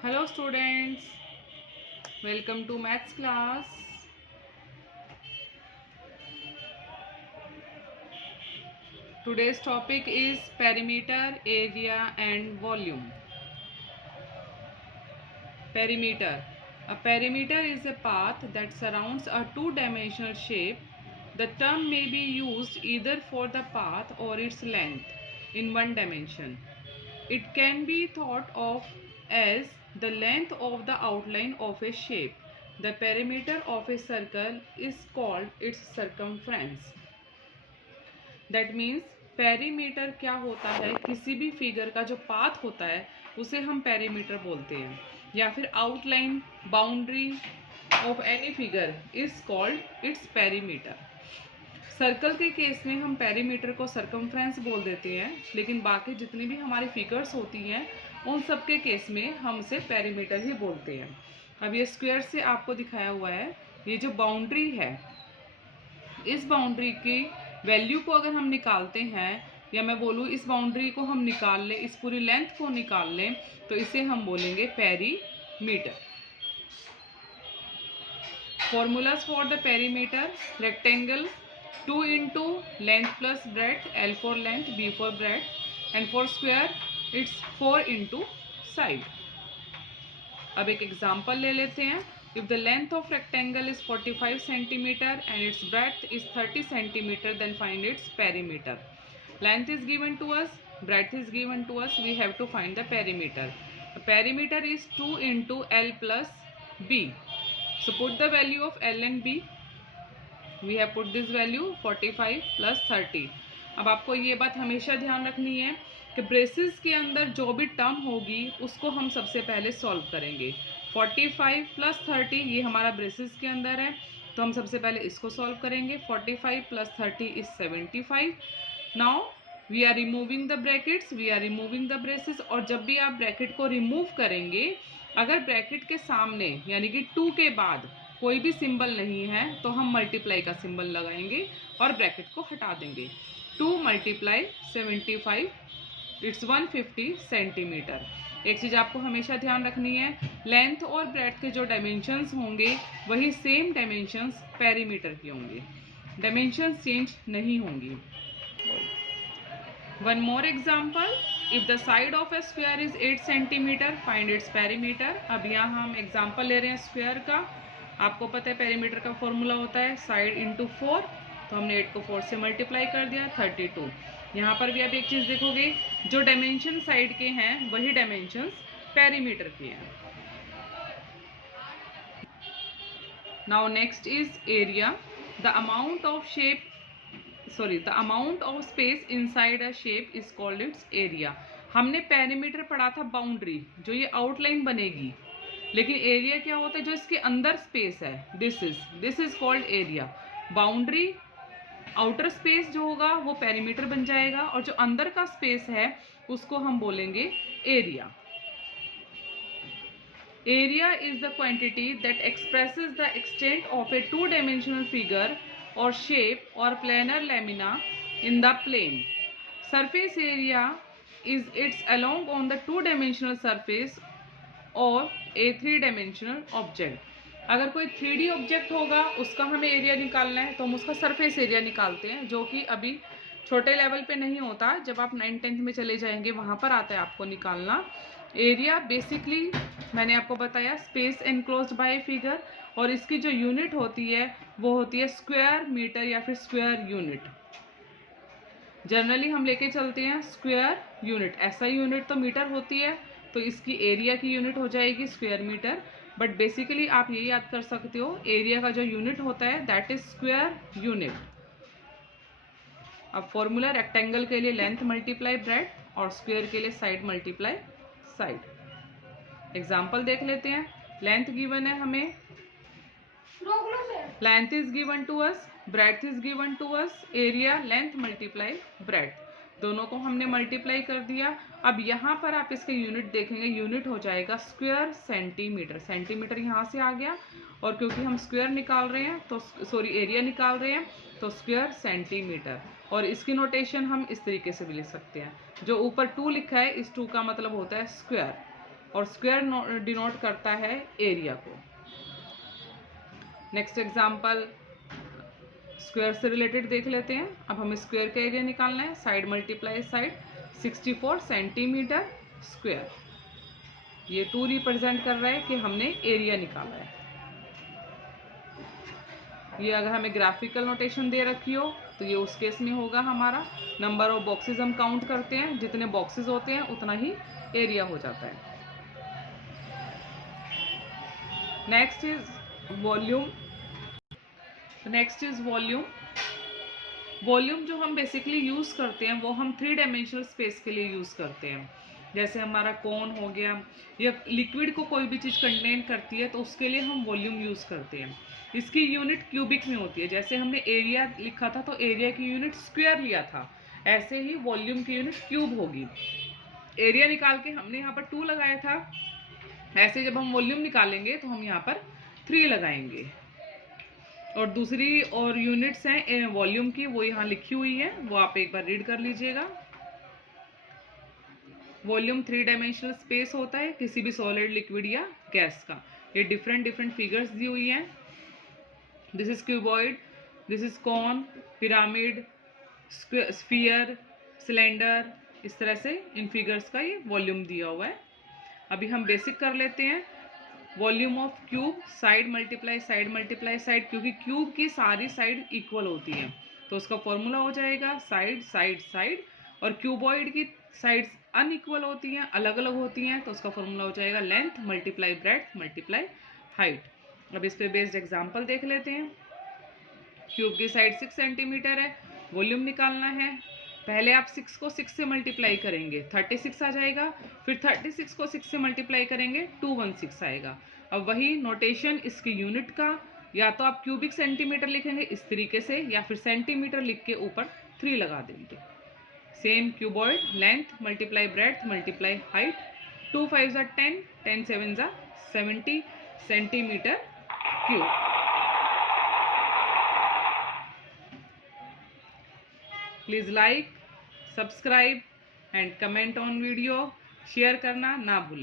Hello students, welcome to maths class. Today's topic is perimeter, area and volume. Perimeter. A perimeter is a path that surrounds a two-dimensional shape. The term may be used either for the path or its length in one dimension. It can be thought of as the length of the outline of a shape. The perimeter of a circle is called its circumference. That means perimeter क्या होता है, किसी भी figure का जो path होता है उसे हम पेरीमीटर बोलते हैं, या फिर outline boundary of any figure is called its perimeter. Circle के केस में हम पेरीमीटर को सर्कमफ्रेंस बोल देते हैं, लेकिन बाकी जितनी भी हमारी फिगर्स होती हैं उन सब के केस में हम उसे पेरीमीटर ही बोलते हैं. अब ये स्क्वायर से आपको दिखाया हुआ है, ये जो बाउंड्री है, इस बाउंड्री की वैल्यू को अगर हम निकालते हैं, या मैं बोलूँ इस बाउंड्री को हम निकाल लें, इस पूरी लेंथ को निकाल लें, तो इसे हम बोलेंगे perimeter. Formulas for the perimeter: rectangle 2 into length plus breadth, L for length, B for breadth, and for square it's 4 into side. अब एक एग्जाम्पल ले लेते हैं. If the length of rectangle is 45 centimeter and its breadth is 30 centimeter, then find its perimeter. Length is given to us, breadth is given to us, we have to find the perimeter. The perimeter is 2 into L plus B. So put the value of L and B. We have put this value 45 plus 30. अब आपको ये बात हमेशा ध्यान रखनी है कि braces के अंदर जो भी टर्म होगी उसको हम सबसे पहले सॉल्व करेंगे. 45 प्लस 30 ये हमारा ब्रेसेस के अंदर है, तो हम सबसे पहले इसको सॉल्व करेंगे. 45 plus 30 is 75. Now we are removing the brackets, we are removing the braces. और जब भी आप ब्रैकेट को रिमूव करेंगे, अगर ब्रैकेट के सामने यानी कि 2 के बाद कोई भी सिंबल नहीं है तो हम मल्टीप्लाई का सिंबल लगाएंगे और ब्रैकेट को हटा देंगे. 2 मल्टीप्लाई 75 इट्स 150 सेंटीमीटर. एक चीज़ आपको हमेशा ध्यान रखनी है, लेंथ और ब्रेड्थ के जो डायमेंशंस होंगे वही सेम डायमेंशंस पेरीमीटर की होंगे, डायमेंशंस चेंज नहीं होंगी. One more example: if the side of A square is 8 centimetre, find its perimeter. अब यहाँ हम एग्जाम्पल ले रहे हैं स्क्वायर का. आपको पता है पेरीमीटर का फॉर्मूला होता है साइड इंटू 4, तो हमने 8 को 4 से मल्टीप्लाई कर दिया, 32. यहाँ पर भी आप एक चीज़ देखोगे, जो डायमेंशन साइड के हैं वही डायमेंशंस पेरीमीटर के हैं. Now next is area. The amount of space inside a shape is called its area. हमने पेरीमीटर पढ़ा था बाउंड्री, जो ये आउटलाइन बनेगी, लेकिन एरिया क्या होता है, जो इसके अंदर स्पेस है. This is called area. Boundary outer space जो होगा वो पेरीमीटर बन जाएगा, और जो अंदर का स्पेस है उसको हम बोलेंगे area. Area is the quantity that expresses the extent of a 2-dimensional figure or shape or planar lamina in the plane. Surface area is its along on the 2-dimensional surface or a 3-dimensional object. अगर कोई 3D object होगा उसका हमें area निकालना है तो हम उसका सरफेस एरिया निकालते हैं, जो कि अभी छोटे लेवल पे नहीं होता. जब आप 9th-10th में चले जाएंगे वहाँ पर आता है आपको निकालना. एरिया बेसिकली मैंने आपको बताया space enclosed bye a figure, और इसकी जो यूनिट होती है वो होती है स्क्वायर मीटर या फिर स्क्वायर यूनिट. जनरली हम लेके चलते हैं स्क्वायर यूनिट. ऐसा यूनिट तो मीटर होती है, तो इसकी एरिया की यूनिट हो जाएगी स्क्वायर मीटर. बट बेसिकली आप ये याद कर सकते हो, एरिया का जो यूनिट होता है दैट इज स्क्वायर यूनिट. अब फॉर्मूला: रेक्टेंगल के लिए लेंथ मल्टीप्लाई ब्रेड्थ और स्क्वायर के लिए साइड मल्टीप्लाई साइड. एग्जाम्पल देख लेते हैं. लेंथ गिवन है हमें, length is given to us, breadth is given to us. Area length multiply breadth, दोनों को हमने मल्टीप्लाई कर दिया. अब यहाँ पर आप इसके यूनिट देखेंगे, यूनिट हो जाएगा स्क्वायर सेंटीमीटर. सेंटीमीटर यहाँ से आ गया, और क्योंकि हम स्क्वायर निकाल रहे हैं तो एरिया निकाल रहे हैं, तो स्क्वायर सेंटीमीटर. और इसकी नोटेशन हम इस तरीके से भी लिख सकते हैं, जो ऊपर 2 लिखा है इस 2 का मतलब होता है स्क्वायर. और स्क्वायर डिनोट करता है एरिया को। नेक्स्ट एग्जांपल स्क्वायर से रिलेटेड देख लेते हैं। अब हमें स्क्वायर का एरिया निकालना है, side multiply side, 64 centimetre square. ये 2 रिप्रेजेंट कर रहा है कि हमने एरिया निकाला है। ये अगर हमें ग्राफिकल नोटेशन दे रखी हो तो ये उस केस में होगा हमारा नंबर ऑफ बॉक्सेस हम काउंट करते हैं, जितने बॉक्सेस होते हैं उतना ही एरिया हो जाता है। Next is volume. वॉल्यूम जो हम बेसिकली यूज़ करते हैं वो हम 3 डायमेंशनल स्पेस के लिए यूज़ करते हैं। जैसे हमारा कोन हो गया या लिक्विड को कोई भी चीज़ कंटेन करती है तो उसके लिए हम वॉल्यूम यूज़ करते हैं। इसकी यूनिट क्यूबिक में होती है। जैसे हमने एरिया लिखा था तो एरिया की यूनिट स्क्वायर लिया था, ऐसे ही वॉल्यूम की यूनिट क्यूब होगी। एरिया निकाल के हमने यहाँ पर 2 लगाया था, ऐसे जब हम वॉल्यूम निकालेंगे तो हम यहाँ पर 3 लगाएंगे। और दूसरी और यूनिट्स हैं वॉल्यूम की, वो यहाँ लिखी हुई है, वो आप एक बार रीड कर लीजिएगा। वॉल्यूम 3 डायमेंशनल स्पेस होता है किसी भी सॉलिड, लिक्विड या गैस का। ये डिफरेंट फिगर्स दी हुई हैं। This is cuboid, this is cone, pyramid, sphere, cylinder, इस तरह से इन फिगर्स का ये वॉल्यूम दिया हुआ है। अभी हम बेसिक कर लेते हैं। Volume of cube, side multiply side, क्योंकि क्यूब की सारी साइड इक्वल होती हैं तो उसका फॉर्मूला हो जाएगा साइड साइड साइड। और क्यूबॉइड की साइड्स अनइक्वल होती हैं, अलग अलग होती हैं, तो उसका फॉर्मूला हो जाएगा length multiply breadth multiply height. अब इस पे बेस्ड एग्जांपल देख लेते हैं। क्यूब की साइड 6 सेंटीमीटर है, वॉल्यूम निकालना है। पहले आप 6 को 6 से मल्टीप्लाई करेंगे 36 आ जाएगा, फिर 36 को 6 से मल्टीप्लाई करेंगे 216 आएगा। अब वही नोटेशन इसकी यूनिट का, या तो आप क्यूबिक सेंटीमीटर लिखेंगे इस तरीके से, या फिर सेंटीमीटर लिख के ऊपर 3 लगा देंगे। Same cuboid, length multiply breadth multiply height, 2 5 are 10, 10 7 are 70 centimetre cube. Please like, subscribe and comment on video. Share करना ना भूलें।